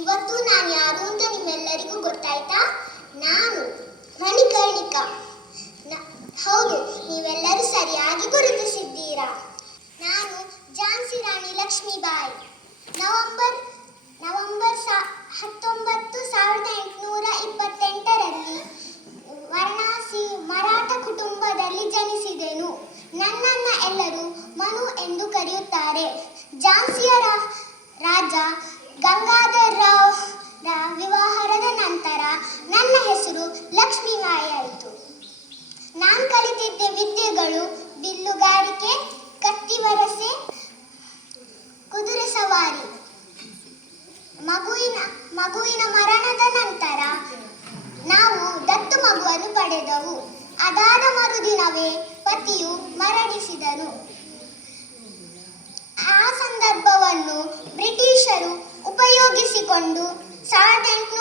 ಇವತ್ತು ನಾನು ಯಾರು ಅಂತ ನಿಮ್ಮೆಲ್ಲರಿಗೂ ಗೊತ್ತಾಯ್ತಾ? ನಾನು ಮಣಿಕರ್ಣಿಕಾ. ಹೌದು, ನೀವೆಲ್ಲರೂ ಸರಿಯಾಗಿ ಗುರುತಿಸಿದ್ದೀರಾ. ನಾನು ಝಾನ್ಸಿ ರಾಣಿ ಲಕ್ಷ್ಮೀಬಾಯಿ. ನವೆಂಬರ್ 19, 1828ರಲ್ಲಿ ವಾರಣಾಸಿ ಮರಾಠ ಕುಟುಂಬದಲ್ಲಿ ಜನಿಸಿದೆನು. ನನ್ನನ್ನು ಎಲ್ಲರೂ ಮನು ಎಂದು ಕರೆಯುತ್ತಾರೆ. ಝಾನ್ಸಿಯ ರಾಜ ಗಂಗಾಧರ್ ರಾವ್ ವಿವಾಹದ ನಂತರ ನನ್ನ ಹೆಸರು ಲಕ್ಷ್ಮೀಬಾಯಿ ಆಯಿತು. ನಾನು ಕಲಿತಿದ್ದ ವಿದ್ಯೆಗಳು ಬಿಲ್ಲುಗಾರಿಕೆ, ಕತ್ತಿವರಸೆ, ಕುದುರೆ ಸವಾರಿ. ಮಗುವಿನ ಮರಣದ ನಂತರ ನಾವು ದತ್ತು ಮಗುವನ್ನು ಪಡೆದವು. ಅದಾದ ಮರುದಿನವೇ ಪತಿಯು ಮರಣಿಸಿದನು. ಆ ಸಂದರ್ಭವನ್ನು ಬ್ರಿಟಿಷರು ಉಪಯೋಗಿಸಿಕೊಂಡು 1800